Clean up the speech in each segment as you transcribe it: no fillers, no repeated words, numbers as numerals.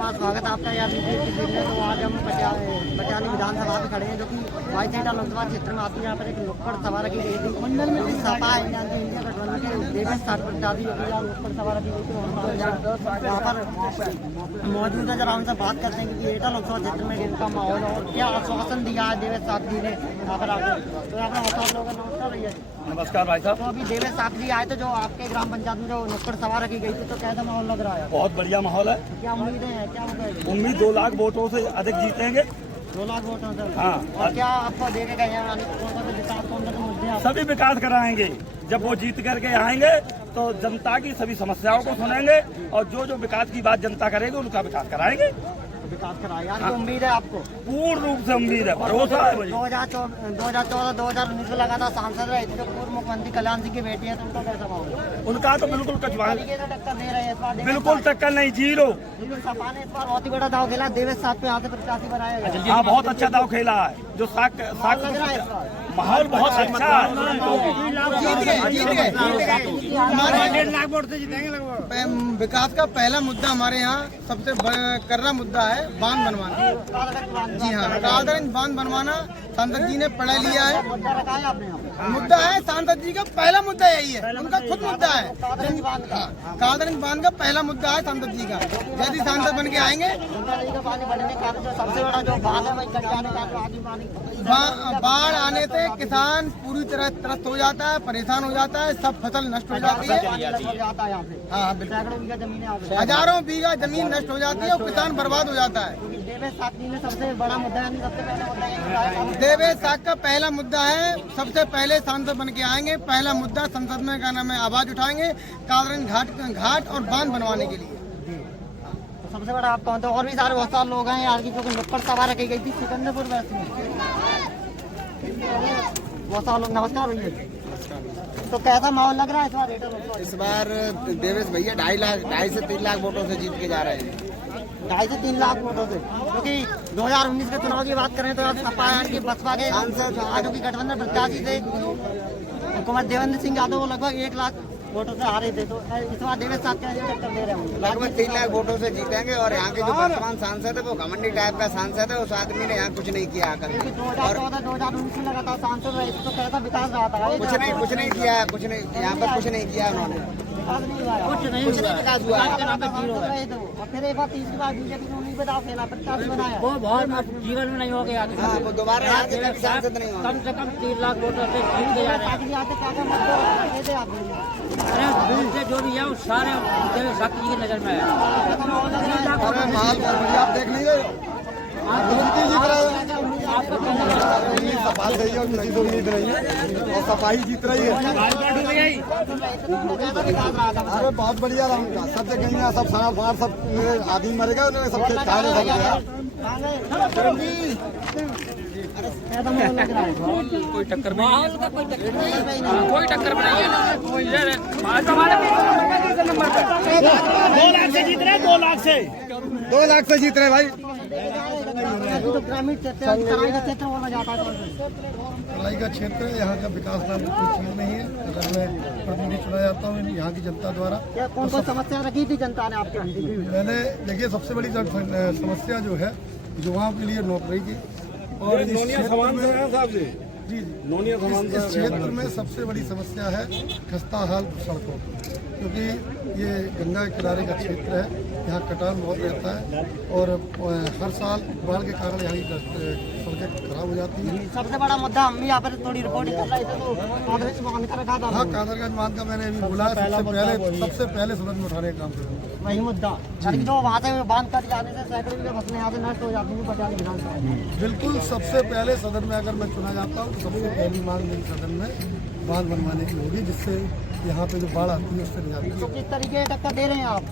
नमस्कार, स्वागत है आपका। यहाँ तो आज हम पटियाला विधानसभा में खड़े हैं, जो कि वाईसीटा लोकसभा क्षेत्र में आती है। यहाँ पर एक नुक्कड़ सभा रखी गई थी मंडल में, सपा इंडिया गठबंधन के देवेश प्रत्याशी नुक्कड़ सभा रखी गई थी। यहाँ पर मौजूद है, जरा उनसे बात करते हैं कि एटा लोकसभा क्षेत्र में इनका माहौल और क्या आश्वासन दिया है देवेश साहब जी ने यहाँ पर आकर। तो यहाँ पर बहुत लोग नमस्कार भैया। नमस्कार भाई साहब। तो अभी देवेश साहब जी आए थे, जो आपके ग्राम पंचायत में जो नुक्कड़ सभा रखी गई थी, तो कैसा माहौल लग रहा है? बहुत बढ़िया माहौल है। क्या उम्मीदें हैं? क्या उम्मीद 2 लाख वोटों से अधिक जीतेंगे। 2 लाख वोटों से? हाँ। और क्या आपको देखे गए हैं कौन से मुद्दे? सभी विकास कराएंगे। जब वो जीत करके आएंगे तो जनता की सभी समस्याओं को सुनेंगे और जो जो विकास की बात जनता करेगी उनका विकास कराएंगे। विकास कराएगा। हाँ। उम्मीद है आपको? पूर्ण रूप से उम्मीद है, भरोसा है। 2014-2019 में लगातार सांसद रहे थे, पूर्व मुख्यमंत्री कल्याण सिंह की बेटी है, तो उनका कैसा माहौल? उनका तो बिल्कुल टक्कर दे रहे हैं। बिल्कुल टक्कर नहीं, 0। सपा ने इस बार बहुत ही बड़ा दाव खेला, देवेश साहब पे यहाँ से प्रत्याशी बनाया गया। हाँ, बहुत अच्छा दाव खेला है। जो माहौल बहुत अच्छा है। 1.5 लाख वोट से जीतेंगे लगभग। विकास का पहला मुद्दा हमारे यहाँ सबसे कर्रा मुद्दा है बांध बनवाना। जी हाँ, कालदरंज बांध बनवाना सांसद जी ने पढ़ा लिया है। मुद्दा है सांसद जी का पहला मुद्दा यही है, उनका खुद मुद्दा है। कालदरंज बांध का पहला मुद्दा है सांसद जी का। यदि सांसद बन के आएंगे, सबसे बड़ा जो बाढ़ आने से किसान पूरी तरह त्रस्त हो जाता है, परेशान हो जाता है, सब फसल नष्ट हो जाती है। हाँ बिल्कुल, हजारों बीघा जमीन नष्ट हो जाती है और किसान बर्बाद हो जाता है। देवेश साहब ने सबसे बड़ा मुद्दा है, सबसे पहला मुद्दा देवेश साहब का पहला मुद्दा है, सबसे पहले सांसद बन के आएंगे, पहला मुद्दा संसद में का नाम है आवाज उठाएंगे कालदरंज घाट और बांध बनवाने के लिए। सबसे बड़ा आप कौन? तो और भी सारे बहुत सारे लोग हैं यार की, जो नुक्कड़ सभा रखी गई थी सिकंदरपुर वेस्ट में। बहुत सारे लोग। नमस्कार भैया। तो कैसा माहौल लग रहा है इस बार देवेश भैया 2.5 से 3 लाख वोटों से जीत के जा रहे हैं। 2.5 से 3 लाख वोटों से, क्योंकि 2019 के चुनाव की बात करें तो सपा की बसपा के जो की गठबंधन प्रत्याशी थे हुकूमत देवेंद्र सिंह यादव, वो लगभग 1 लाख वोटों से हारे थे। तो इस बार देवेश साहब क्या टक्कर दे रहे हैं? लगभग 3 लाख वोटों से जीतेंगे। और यहाँ के जो वर्तमान सांसद है वो घमंडी टाइप का सांसद है, उस आदमी ने यहाँ कुछ नहीं किया आकर। 2014-2019 में लगातार सांसद रहे, तो कैसा विकास रहा था? कुछ नहीं किया, यहाँ पर कुछ नहीं किया उन्होंने। कुछ नहीं विकास हुआ। फिर एक बार तीसरी बार बीजेपी ने उन्हीं पे दाव खेला, प्रत्याशी बनाया। वो बहुत जीवन में नहीं हो गया। वो दोबारा सांसद नहीं होगा। कम से कम 3 लाख वोटों से जीत के जा रहे हैं। अरे दूर से जो भी है सारे देवेश साहब जी की नजर में है। आप देख लीजिए, सफाई सही है, नहीं तो उम्मीद नहीं है और सफाई जीत रही है। अरे बहुत बढ़िया रहा उनका, सब जगह सब सारा बाहर सब आदमी मर गए, उन्होंने सब खेत खाने सब कोई टक्कर नहीं, कोई टक्कर नहीं है। 2 लाख से जीत रहे, 2 लाख से जीत रहे भाई। तो ग्रामीण क्षेत्र बोला जाता है। कलाई का क्षेत्र है, यहाँ का विकास नाम कोई चीज नहीं है। अगर मैं प्रतिनिधि चुना जाता हूँ यहाँ की जनता द्वारा, कौन कौन समस्या रखी थी जनता ने आपके? मैंने देखिए सबसे बड़ी समस्या जो है युवाओं के लिए नौकरी की, और इस क्षेत्र में सबसे बड़ी समस्या है खस्ता हाल सड़कों, क्योंकि ये गंगा के किनारे का क्षेत्र है। यहाँ कटान बहुत रहता है और हर साल बाढ़ के कारण यहाँ की सड़कें खराब हो जाती हैं। सबसे बड़ा मुद्दा हम भी यहाँ पर थोड़ी रिपोर्टिंग कर रहे थे, तो कादरगंज बांध का रखा था। हाँ, कादरगंज बांध का मैंने अभी बोला, सबसे पहले सदन में उठाने का काम करूँगा। वही मुद्दा, जो वहाँ से बांध कट जाने से सैकड़ों फसलें यहाँ से नष्ट हो जाती हैं पटियाला विधानसभा। बिल्कुल, सबसे पहले सदन में अगर मैं चुना जाता हूँ तो सबसे पहली मांग मेरी सदन में बांध बनवाने की होगी, जिससे यहाँ पे जो बाढ़ आती है उससे निजात। तो किस तरीके से टक्कर दे रहे हैं आप?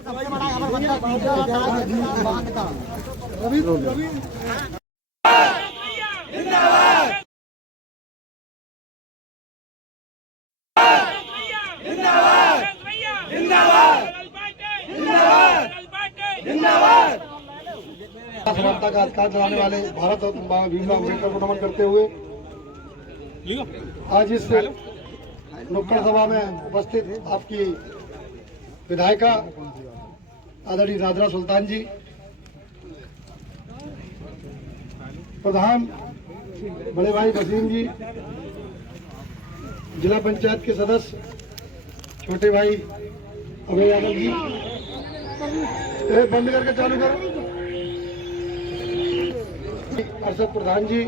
सबसे बड़ा समानता का अधिकार जलाने वाले भारत रत्न बाबा भीमराव अम्बेडकर को नमन करते हुए आज इस नुक्कड़ सभा में उपस्थित आपकी विधायिका आदरणीय नादरा सुल्तान जी, प्रधान बड़े भाई वसीम जी, जिला पंचायत के सदस्य छोटे भाई अभय यादव जी, बंद करके चालू करो, अरशद प्रधान जी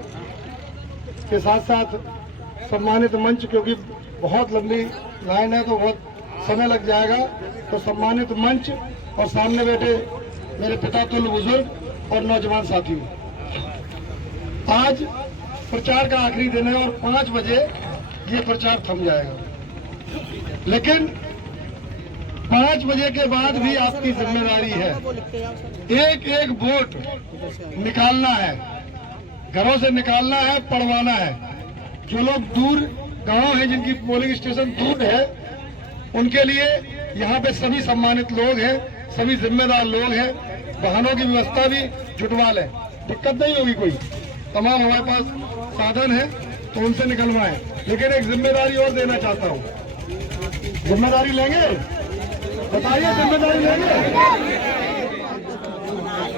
के साथ साथ सम्मानित मंच, क्योंकि बहुत लंबी लाइन है तो बहुत समय लग जाएगा, तो सम्मानित मंच और सामने बैठे मेरे पिता तुल्य बुजुर्ग और नौजवान साथियों, आज प्रचार का आखिरी दिन है और 5 बजे ये प्रचार थम जाएगा, लेकिन 5 बजे के बाद भी आपकी जिम्मेदारी है, एक एक वोट निकालना है, घरों से निकालना है, पढ़वाना है। जो लोग दूर गांव हैं, जिनकी पोलिंग स्टेशन दूर है, उनके लिए यहाँ पे सभी सम्मानित लोग हैं, सभी जिम्मेदार लोग हैं, वाहनों की व्यवस्था भी जुटवा लें, दिक्कत नहीं होगी कोई, तमाम हमारे पास साधन है, तो उनसे निकलवाएं। लेकिन एक जिम्मेदारी और देना चाहता हूँ, जिम्मेदारी लेंगे, बताइए जिम्मेदारी लेंगे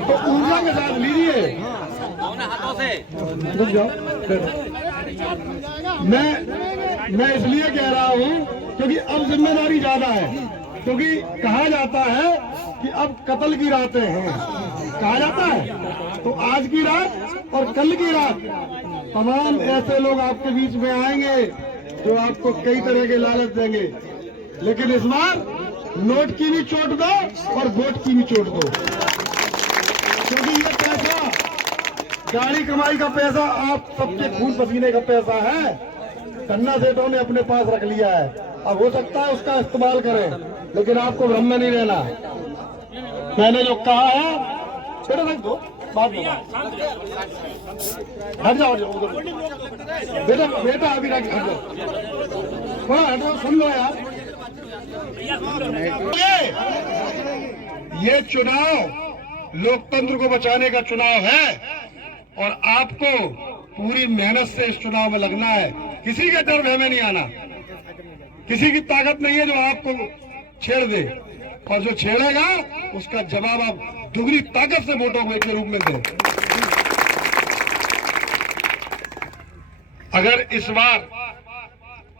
तो ऊर्जा के साथ लीजिए, रुक जाओ। मैं इसलिए कह रहा हूँ क्योंकि अब जिम्मेदारी ज्यादा है, क्योंकि कहा जाता है कि अब कत्ल की रातें हैं, कहा जाता है, तो आज की रात और कल की रात तमाम ऐसे लोग आपके बीच में आएंगे जो आपको कई तरह के लालच देंगे, लेकिन इस बार नोट की भी चोट दो और वोट की भी चोट दो, क्योंकि ये पैसा गाड़ी कमाई का पैसा आप सबके खून पसीने का पैसा है, धन्ना सेठों ने अपने पास रख लिया है, अब हो सकता है उसका इस्तेमाल करें, लेकिन आपको भ्रम में नहीं रहना। मैंने जो कहा है बेटा रख दो, बात हट जाओ बेटा, बेटा अभी रख दो, थोड़ा हटो, सुन लो यार। ये चुनाव लोकतंत्र को बचाने का चुनाव है और आपको पूरी मेहनत से इस चुनाव में लगना है, किसी के डर भय में नहीं आना, किसी की ताकत नहीं है जो आपको छेड़ दे, और जो छेड़ेगा उसका जवाब आप दुगनी ताकत से वोटों के रूप में दें। अगर इस बार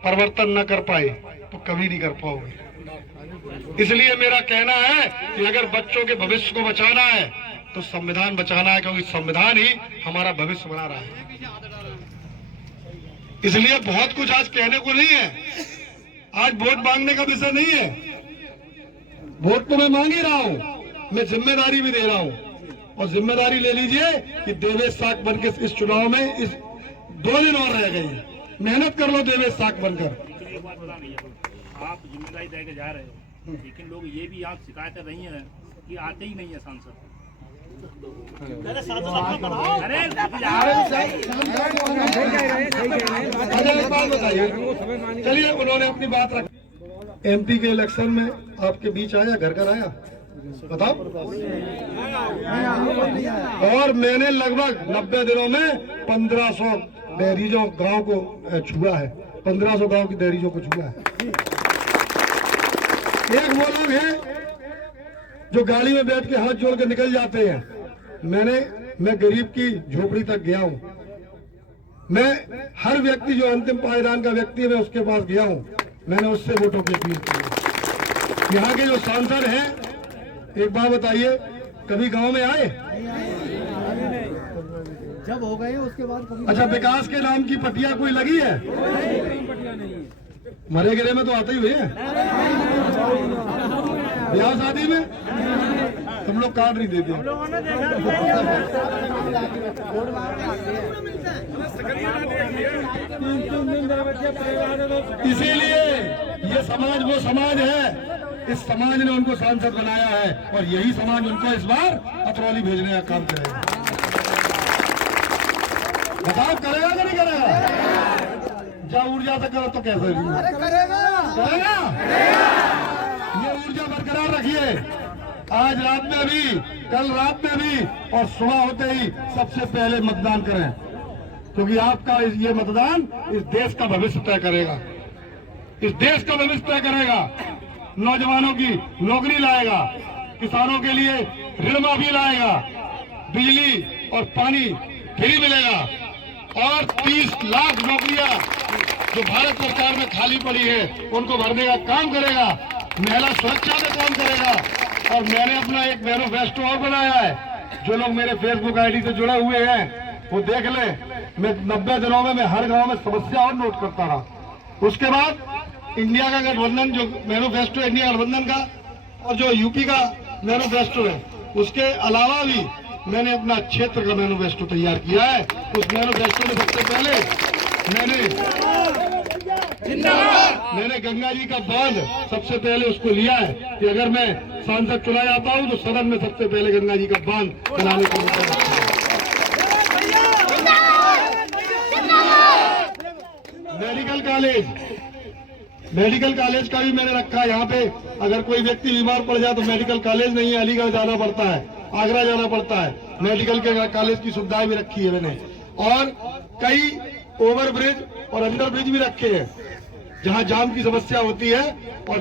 परिवर्तन न कर पाए तो कभी नहीं कर पाओगे, इसलिए मेरा कहना है कि अगर बच्चों के भविष्य को बचाना है तो संविधान बचाना है, क्योंकि संविधान ही हमारा भविष्य बना रहा है। इसलिए बहुत कुछ आज कहने को नहीं है, आज वोट मांगने का विषय नहीं है, वोट तो मैं मांग ही रहा हूं, मैं जिम्मेदारी भी दे रहा हूं, और जिम्मेदारी ले लीजिए कि देवेश साख बनकर इस चुनाव में इस 2 दिन और रह गई, मेहनत कर लो देवेश साख बनकर। आप जिम्मेदारी दे के जा रहे हो, लेकिन लोग ये भी आप शिकायतें रही हैं कि आते ही नहीं है सांसद। चलिए, उन्होंने अपनी बात रखी। एमपी के इलेक्शन में आपके बीच आया, घर घर आया, बताओ, और मैंने लगभग 90 दिनों में 1500 डेयरीजों गांव को छुआ है, 1500 गांव की डेयरीजों को छुआ है। एक वो लोग हैं जो गाड़ी में बैठ के हाथ जोड़ के निकल जाते हैं, मैं गरीब की झोपड़ी तक गया हूं, मैं हर व्यक्ति जो अंतिम पायदान का व्यक्ति है मैं उसके पास गया हूं, मैंने उससे वोटों की अपील की। यहाँ के जो सांसद हैं, एक बात बताइए, कभी गांव में आए? जब हो गए उसके बाद कभी। अच्छा, विकास के नाम की पटिया कोई लगी है? मरे गिरे में तो आते ही हुए हैं, ब्याह शादी में तुम लोग कार्ड नहीं देते। इसीलिए ये समाज वो समाज है, इस समाज ने उनको सांसद बनाया है और यही समाज उनको इस बार अतरौली भेजने का काम करेगा। बताओ करेगा कि नहीं करेगा? जब ऊर्जा से करो तो कैसे करेगा? ये ऊर्जा बरकरार रखिए। आज रात में भी, कल रात में भी और सुबह होते ही सबसे पहले मतदान करें, क्योंकि आपका ये मतदान इस देश का भविष्य तय करेगा, इस देश का भविष्य तय करेगा। नौजवानों की नौकरी लाएगा, किसानों के लिए ऋण माफी लाएगा, बिजली और पानी फ्री मिलेगा और 30 लाख नौकरियां जो भारत सरकार में खाली पड़ी है उनको भरने का काम करेगा, महिला सुरक्षा में काम करेगा। और मैंने अपना एक मैनिफेस्टो और बनाया है, जो लोग मेरे फेसबुक आईडी से जुड़े हुए हैं वो देख ले। मैं 90 दिनों में हर गांव में समस्या और नोट करता रहा। उसके बाद इंडिया का गठबंधन जो मैनिफेस्टो इंडिया गठबंधन का और जो यूपी का मैनिफेस्टो है, उसके अलावा भी मैंने अपना क्षेत्र का मैनिफेस्टो तैयार किया है। उस मैनिफेस्टो में सबसे पहले मैंने गंगा जी का बांध सबसे पहले उसको लिया है कि अगर मैं सांसद चुना जाता हूं तो सदन में सबसे पहले गंगा जी का बांध बनाने को मेडिकल कॉलेज का भी मैंने रखा है। यहाँ पे अगर कोई व्यक्ति बीमार पड़ जाए तो मेडिकल कॉलेज नहीं है, अलीगढ़ जाना पड़ता है, आगरा जाना पड़ता है। मेडिकल के कॉलेज की सुविधाएं भी रखी है मैंने, और कई ओवर ब्रिज और अंडर ब्रिज भी रखे हैं जहाँ जाम की समस्या होती है और